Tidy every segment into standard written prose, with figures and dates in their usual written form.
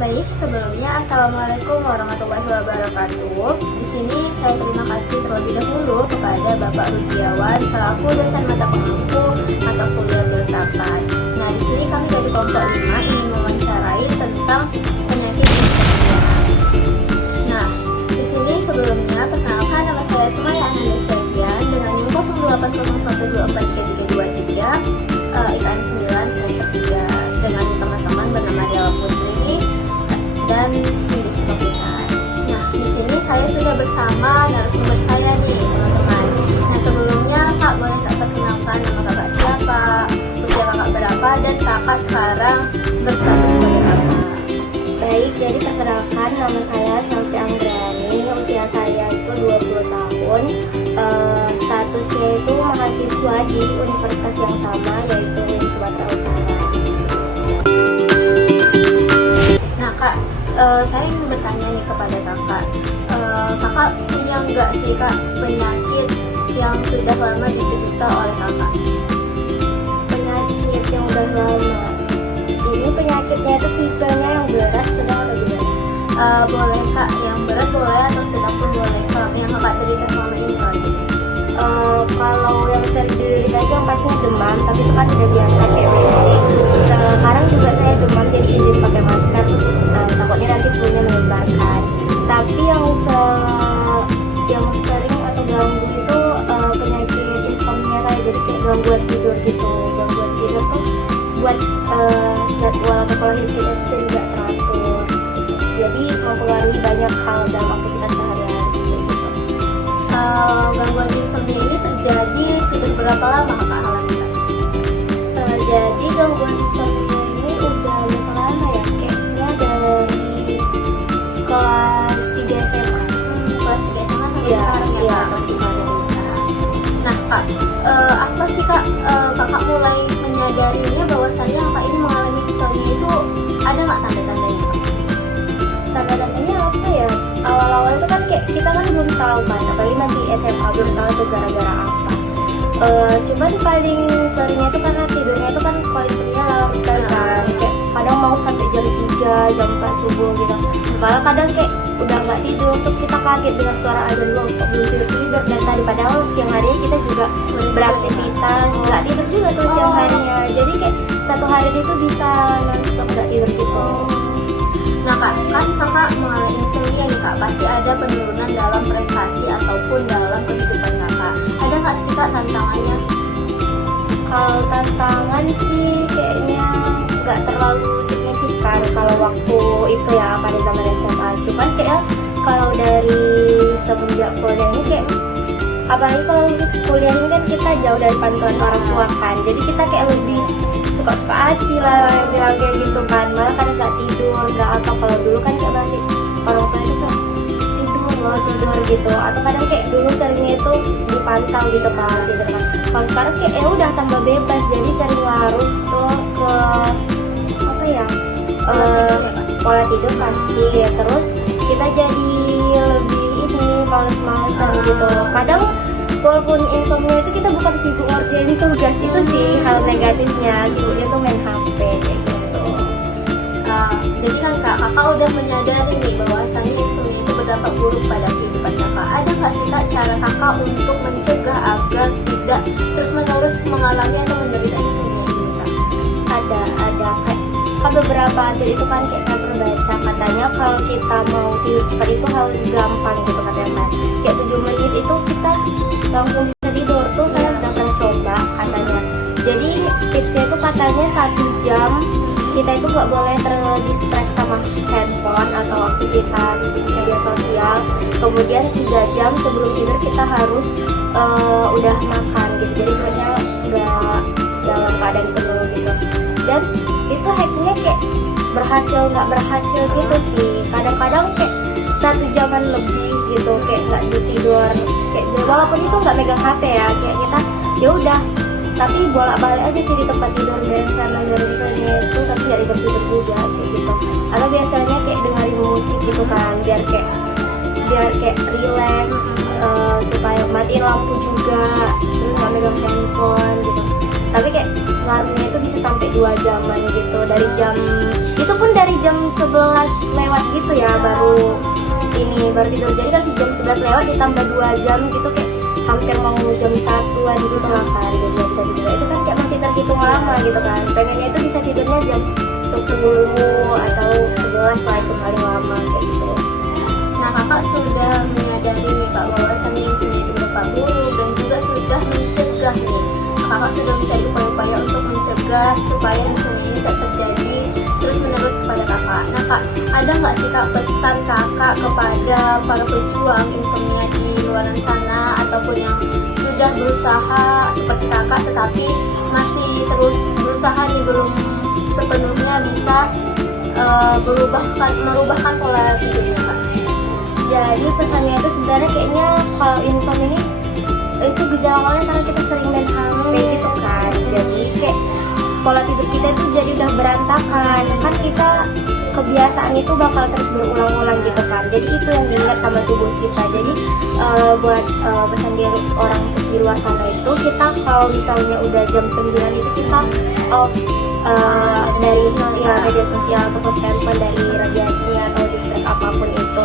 Baik, sebelumnya Assalamualaikum warahmatullahi wabarakatuh. Di sini saya terima kasih terlebih dahulu kepada Bapak Rudiawan selaku dosen mata pengampu mata kuliah filsafat. Nah, di sini kami dari kelompok 5 ingin mewawancarai tentang penyakit insomnia. Nah, di sini sebelumnya perkenalkan, nama saya Sumaya Ananda Syarian dengan NIM 0801243323 IKN 9 semester 3 dengan teman-teman bernama Dewa Putri dan Cindy Sitopihan. Nah, di sini saya sudah bersama narasumber saya nih, teman-teman. Nah, sebelumnya Kak, boleh Kak perkenalkan nama Kakak siapa, usia Kakak berapa, dan Kakak sekarang berstatus sebagai apa? Baik, jadi perkenalkan nama saya Salvi Anggrani, usia saya itu 20 tahun. Statusnya itu mahasiswa di universitas yang sama, yaitu UIN Sumatera Utara. Nah Kak, saya ingin bertanya nih kepada Kakak. Kakak punya nggak sih Kak penyakit yang sudah lama diderita oleh Kakak? Penyakit yang udah lama, ini penyakitnya itu tipenya yang berat, sedang atau gimana? Boleh Kak, yang berat boleh atau sedang pun boleh, selama yang Kakak derita selama ini lagi. Kalau yang sering diderita itu yang pastinya demam, tapi itu kan udah biasa kayak basic. Sekarang juga saya demam, jadi izin pakai masker, takutnya nanti flu-nya menyebarkan. Tapi yang sering atau ganggu itu penyakit insomnia, kayak jadi kayak gangguan tidur gitu. Gangguan tidur tuh buat jadwal atau pola hidup kita itu tidak teratur, jadi mempengaruhi banyak hal dalam aktivitas sehari-hari gitu. Gangguan insomnia ini terjadi sudah berapa lama Kakak alami Kak? Jadi gangguan insomnia ini udah berapa lama ya? Kayaknya dari kelas 3 SMA. Kelas 3 SMA sampai Iya, sekarang ya iya. Kak? Kelas 3 SMA. Nah Kak, apa sih Kak Kakak mulai menyadarinya bahwasanya Kakak ini mengalami insomnia itu ada nggak tanda-tandanya Kak? Tanda-tandanya apa ya? Awal-awal itu kan kayak kita kan belum tahu kan, apalagi masih SMA, belum tahu itu gara-gara apa. Cuman paling seringnya itu karena tidurnya itu kan kualitasnya larut kan, kayak kadang mau sampai jam 3, jam 4 subuh gitu. Malah kadang kayak udah nggak tidur, terus kita kaget dengan suara azan, loh kok belum tidur dan tadi padahal siang hari kita juga beraktivitas, nggak tidur juga tuh siang harinya. Jadi kayak satu hari itu bisa non-stop nggak tidur gitu. Nah Kak, kan Kakak mengalami insomnia nih Kak, pasti ada penurunan dalam prestasi ataupun dalam kehidupan Kakak. Ada nggak sih Kak tantangannya? Kalau tantangan sih kayaknya nggak terlalu signifikan kalau waktu itu ya, pada zaman SMA. Cuman kayak kalau dari semenjak kuliah ini kayak, apalagi kalau kuliah ini kan kita jauh dari pantauan orang tua kan, jadi kita kayak lebih suka-suka hati lah yang bilang kayak gitu kan, malah kadang nggak tidur, nggak apa. Kalau dulu kan kayak masih orang tua itu kayak tidur gitu, atau kadang kayak dulu seringnya itu dipantau gitu kan, tidur kan. Kalau sekarang kayak ya udah tambah bebas, jadi sering larut tuh ke apa ya, pola tidur pasti ya. Terus kita jadi lebih ini males-malesan gitu. Kadang walaupun insomnia itu kita bukan sibuk ngerjain tugas, itu sih hal negatifnya, sibuknya tuh main HP kayak gitu. Jadi kan Kak, Kakak udah menyadari nih bahwasanya insomnia itu berdampak buruk pada kehidupan Kakak. Ada nggak sih Kak cara Kakak untuk mencegah agar tidak terus-menerus mengalami atau menderita insomnia ini Kak? Ada kayak kan beberapa artikel itu kan kayak saya pernah baca, katanya kalau kita mau tidur cepat itu hal gampang gitu katanya kan, kayak 7 menit itu kita langsung bisa tidur. Tuh saya udah pernah coba katanya. Jadi tipsnya itu katanya 1 jam kita itu nggak boleh terdistract sama handphone atau aktivitas media sosial. Kemudian 3 jam sebelum tidur kita harus udah makan gitu, jadi perutnya nggak dalam keadaan penuh gitu. Dan itu hacknya kayak berhasil nggak berhasil gitu sih. Kadang-kadang kayak 1 jaman lebih gitu, kayak nggak tidur, kayak walaupun itu nggak megang HP ya, kayak kita ya udah tapi bolak-balik aja sih di tempat tidur dan sambil dengerin itu, tapi nggak tidur juga kayak gitu. Atau biasanya kayak dengerin musik gitu kan, biar kayak relax, supaya matiin lampu juga, terus nggak megang handphone gitu. Tapi kayak ngaruhnya itu bisa sampai kayak 2 jaman gitu, dari jam itu pun dari jam 11 lewat gitu ya, baru tidur. Jadi kan jam 11 lewat ditambah 2 jam gitu, kayak hampir mau jam 1-an gitu lah kan. Jadi kita tidur itu kan kayak masih terhitung lama gitu kan. Pengennya itu bisa tidurnya jam 10 atau 11 lah, itu paling lama kayak gitu. Nah, kakak sudah menyadari nih kak bahwasannya insomnia itu berupa buruk dan juga sudah mencegah nih. Kakak sudah mencari upaya-upaya untuk mencegah supaya insomnia ini tidak terjadi terus menerus kepada kakak. Nah kak, ada nggak sih kak pesan kakak kepada para pejuang insomnia di luar sana ataupun yang sudah berusaha seperti kakak tetapi masih terus berusaha nih, belum sepenuhnya bisa merubahkan pola tidurnya kak? Jadi pesannya itu sebenarnya kayaknya kalau insomnia ini itu gejala awalnya karena kita sering main HP gitu kan. Jadi kayak pola tidur kita itu jadi udah berantakan. Kan kita kebiasaan itu bakal terus berulang-ulang gitu kan. Jadi itu yang diingat sama tubuh kita. Jadi buat pesan di orang di luar sana itu, kita kalau misalnya udah jam 9 itu kita off dari media sosial ataupun handphone, dari radiasinya atau distrik apapun itu.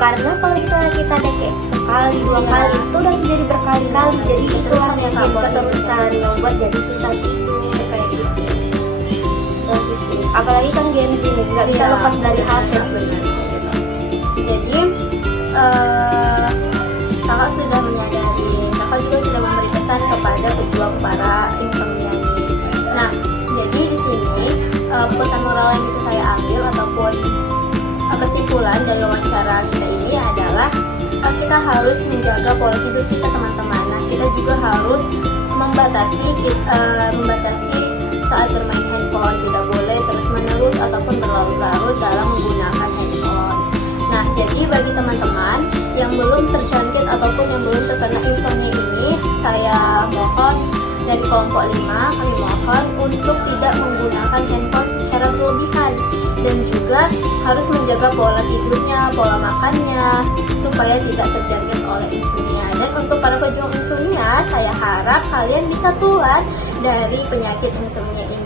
Karena kalau misalnya kita ada kayak sekali 2 kali itu udah jadi berkali-kali, jadi itu yang bikin keterusan membuat jadi susah tidur kayak gitu. Terus sih, apalagi kan Gen Z nih nggak bisa lepas dari HP sebenarnya. Jadi kakak sudah menyadari, kakak juga sudah memberi pesan kepada pejuang para insomnia ini. Nah, jadi di sini pesan moral yang bisa saya ambil ataupun kesimpulan dari wawancara kita ini adalah kita harus menjaga pola tidur kita teman-teman. Nah, kita juga harus membatasi saat bermain handphone, tidak boleh terus-menerus ataupun berlarut-larut dalam menggunakan handphone. Nah, jadi bagi teman-teman yang belum terjangkit ataupun yang belum terkena insomnia ini, saya mohon dari kelompok 5 kami mohon untuk tidak menggunakan handphone secara berlebihan dan juga harus menjaga pola tidurnya, pola makannya supaya tidak terjangkit oleh insomnia. Dan untuk para pejuang insomnia, saya harap kalian bisa keluar dari penyakit insomnia ini.